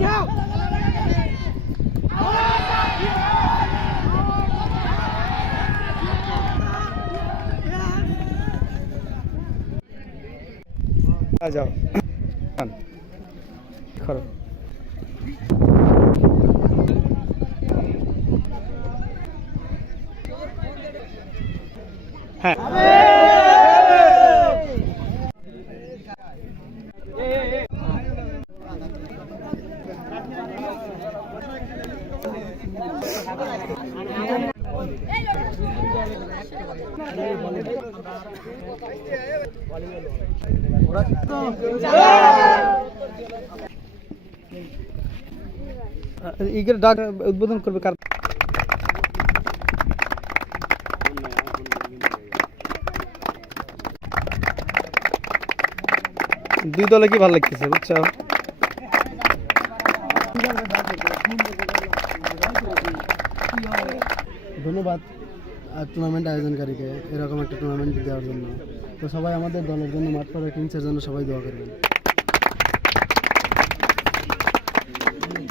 যাও হ্যাঁ ইগের ডাক উদ্বোধন করবে কার দুই দলে কি ভালো লাগতেছে বুঝছো ধন্যবাদ টুর্নামেন্ট আয়োজনকারীকে এরকম একটা টুর্নামেন্ট দেওয়ার জন্য। তো সবাই আমাদের দলের জন্য মাঠপাড়া কিংসের জন্য সবাই দোয়া করবেন।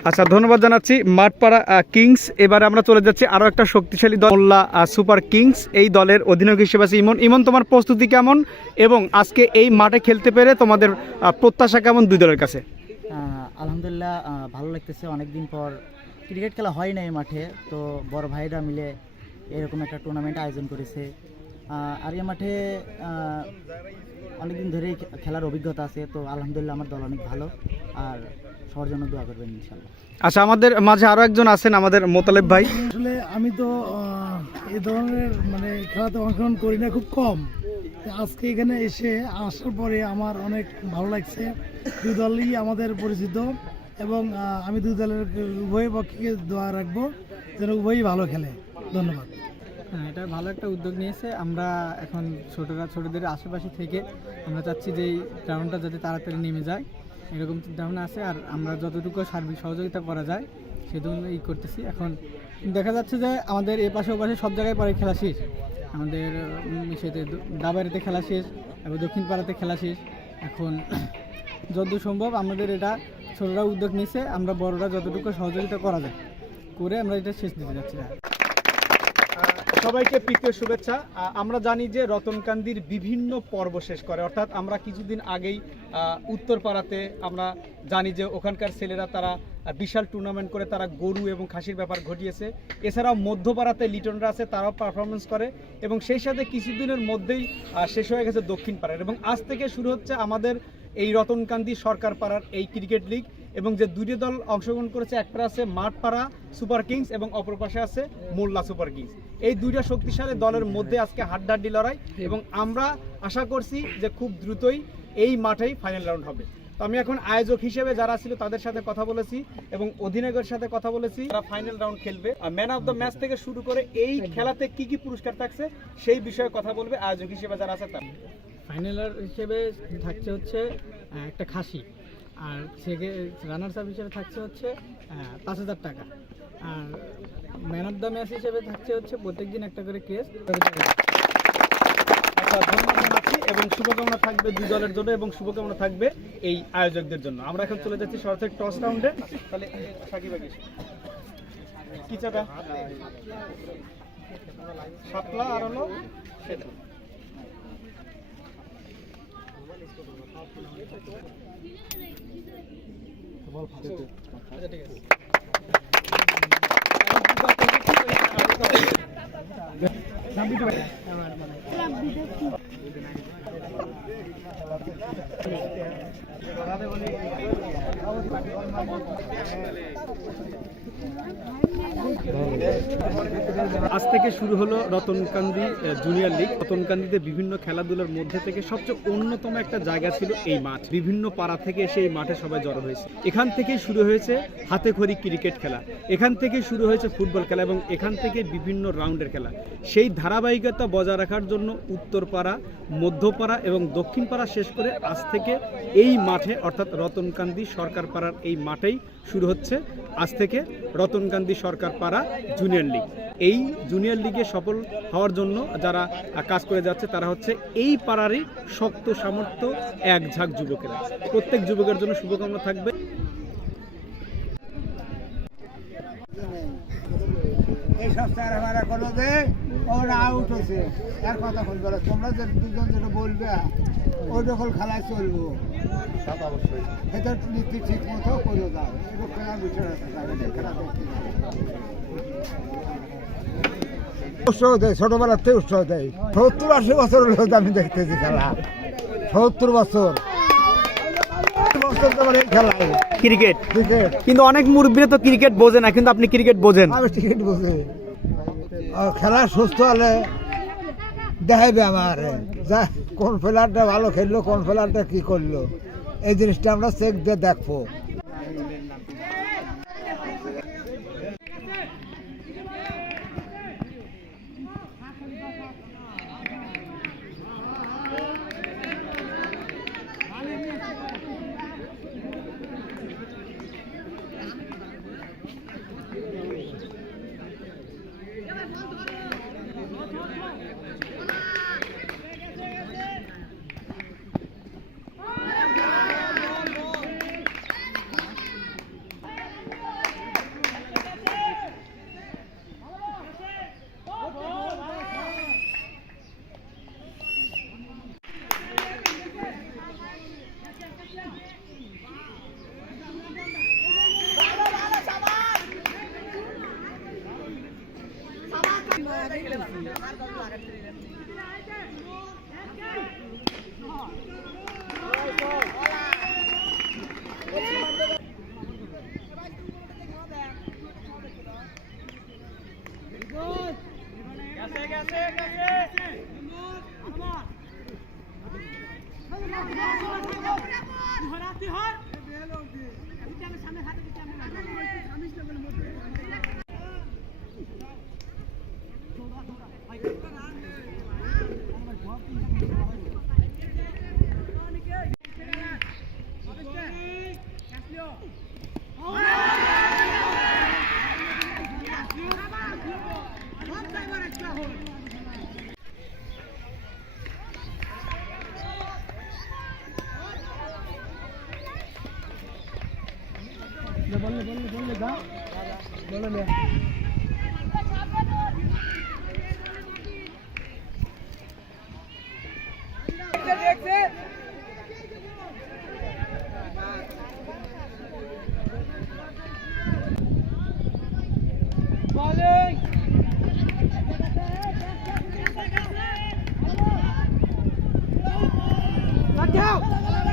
আচ্ছা ধন্যবাদ জানাচ্ছি মাঠপাড়া কিংস। এবারে আমরা চলে যাচ্ছি আরো একটা শক্তিশালী দল মোল্লা সুপার কিংস। এই দলের অধিনায়ক হিসেবে আছে ইমন। ইমন, তোমার প্রস্তুতি কেমন এবং আজকে এই মাঠে খেলতে পেরে তোমাদের প্রত্যাশা কেমন দুই দলের কাছে? আলহামদুলিল্লাহ ভালো লাগতেছে। অনেকদিন পর ক্রিকেট খেলা হয় না এই মাঠে, তো বড় ভাইরা মিলে এরকম একটা টুর্নামেন্ট আয়োজন করেছে। আর এই মাঠে অনেকদিন ধরেই খেলার অভিজ্ঞতা আছে, তো আলহামদুলিল্লাহ আমার দল অনেক ভালো। আর সবার জন্য দোয়া করবেন ইনশাল্লাহ। আচ্ছা, আমাদের মাঝে আরো একজন আছেন, আমাদের মোতালেব ভাই। আসলে আমি তো এই ধরনের খেলাতে অংশগ্রহণ করি না, খুব কম। আজকে এখানে এসে আসার পরে আমার অনেক ভালো লাগছে। দুই দলই আমাদের পরিচিত এবং আমি দুই দলের উভয় পক্ষকে দোয়া রাখবো যেন উভয়ই ভালো খেলে। ধন্যবাদ। হ্যাঁ, এটা ভালো একটা উদ্যোগ নিয়েছে। আমরা এখন ছোটদের আশেপাশে থেকে আমরা চাচ্ছি যে এই গ্রাউন্ডটা যাতে তাড়াতাড়ি নেমে যায়, এরকম চিন্তাভাবনা আছে। আর আমরা যতটুকু সার্বিক সহযোগিতা করা যায় সেজন্য করতেছি। এখন দেখা যাচ্ছে যে আমাদের এ পাশে ও পাশে সব জায়গায় পরে খেলা শেষ। আমাদের সেতে দাবারিতে খেলা শেষ এবং দক্ষিণ পাড়াতে খেলা শেষ। এখন যতদূর সম্ভব আমাদের এটা ছোটরা উদ্যোগ নিয়েছে, আমরা বড়রা যতটুকু সহযোগিতা করা যায় করে আমরা এটা শেষ দিতে যাচ্ছি। সবাইকে প্রীতীয় শুভেচ্ছা। আমরা জানি যে রতনকান্দির বিভিন্ন পর্ব শেষ করে, অর্থাৎ আমরা কিছুদিন আগেই উত্তরপাড়াতে আমরা জানি যে ওখানকার ছেলেরা তারা বিশাল টুর্নামেন্ট করে তারা গরু এবং খাসির ব্যাপার ঘটিয়েছে। এছাড়াও মধ্যপাড়াতে লিটনরা আছে, তারাও পারফরমেন্স করে এবং সেই সাথে কিছুদিনের মধ্যেই শেষ হয়ে গেছে দক্ষিণ পাড়ার। এবং আজ থেকে শুরু হচ্ছে আমাদের এই রতনকান্দি সরকার পাড়ার এই ক্রিকেট লিগ। এবং যে দুটি দল অংশগ্রহণ করেছে, একটা আছে মাঠপাড়া সুপার কিংস এবং অপর পাশে আছে মোল্লা সুপার কিংস। এই দুইটা শক্তিশালী দলের মধ্যে আজকে হাড্ডাহাড্ডি লড়াই এবং আমরা আশা করছি যে খুব দ্রুতই এই মাঠেই ফাইনাল রাউন্ড হবে। তো আমি এখন আয়োজক হিসেবে যারা ছিল তাদের সাথে কথা বলেছি এবং অধিনায়কের সাথে কথা বলেছি, তারা ফাইনাল রাউন্ড খেলবে। ম্যান অফ দ্য ম্যাচ থেকে শুরু করে এই খেলাতে কি কি পুরস্কার থাকছে সেই বিষয়ে কথা বলবে আয়োজক হিসেবে যারা আছে তারা। ফাইনালার হিসেবে থাকছে হচ্ছে একটা খাসি, আর রানার্স আপ হিসেবে থাকছে হচ্ছে 5,000 টাকা। আর ম্যান অফ দ্য ম্যাচ হিসেবে থাকছে হচ্ছে প্রত্যেকদিন একটা করে কেস। ধন্যবাদ জানাচ্ছি এবং শুভকামনা থাকবে দুই দলের জন্য এবং শুভকামনা থাকবে এই আয়োজকদের জন্য। আমরা এখন চলে যাচ্ছি সরাসরি টস রাউন্ডে। তাহলে সাকিব আগে কি চাটা শাপলা আর হলো সেটা। আচ্ছা ঠিক আছে। আজ থেকে শুরু হলো রতনকান্দি জুনিয়র লিগ। রতনকান্দিতে বিভিন্ন খেলাধুলার মধ্যে থেকে সবচেয়ে অন্যতম একটা জায়গা ছিল এই মাঠ। বিভিন্ন পাড়া থেকে এসে এই মাঠে সবাই জড়ো হয়েছে। এখান থেকেই শুরু হয়েছে হাতেখড়ি ক্রিকেট খেলা, এখান থেকে শুরু হয়েছে ফুটবল খেলা এবং এখান থেকে বিভিন্ন রাউন্ডের খেলা। সেই ধারাবাহিকতা বজায় রাখার জন্য উত্তরপাড়া, মধ্যপাড়া এবং দক্ষিণ পাড়া শেষ করে আজ থেকে এই মাঠে অর্থাৎ রতনকান্দি সরকার পাড়ার এই মাঠেই শুরু হচ্ছে আজ থেকে রতনকান্দি সরকার পাড়া জুনিয়র লিগ। এই জুনিয়র লিগে সফল হওয়ার জন্য যারা কাজ করে যাচ্ছে তারা হচ্ছে এই পাড়ারই শক্ত সামর্থ্য এক ঝাঁক যুবকেরা। প্রত্যেক যুবকের জন্য শুভকামনা থাকবে। এইসব চারা করলো যে ওরা আউট হচ্ছে তার কথা বলবে না। তোমরা যে দুজন যেটা বলবে ওই দখল খেলায় চলবো, এটা নীতি ঠিক মতো করে দাও। এটা খেলার বিষয় আছে, খেলা দেখতে উৎসাহ দেয়, ছোটবেলার থেকে উৎসাহ দেয়। 70-80 বছর হলো আমি দেখতেছি খেলা, 70 বছর খেলায় ক্রিকেট ক্রিকেট। কিন্তু অনেক মুরব্বীরা তো ক্রিকেট বোঝে না, কিন্তু আপনি ক্রিকেট বোঝেন। আমি টিকিট বুঝি খেলা সুস্থ হলে দেখাইবে আমার যা কোন প্লেয়ারটা ভালো খেললো, কোন প্লেয়ারটা কি করলো, এই জিনিসটা আমরা চেক দিয়ে দেখবো। Let's go!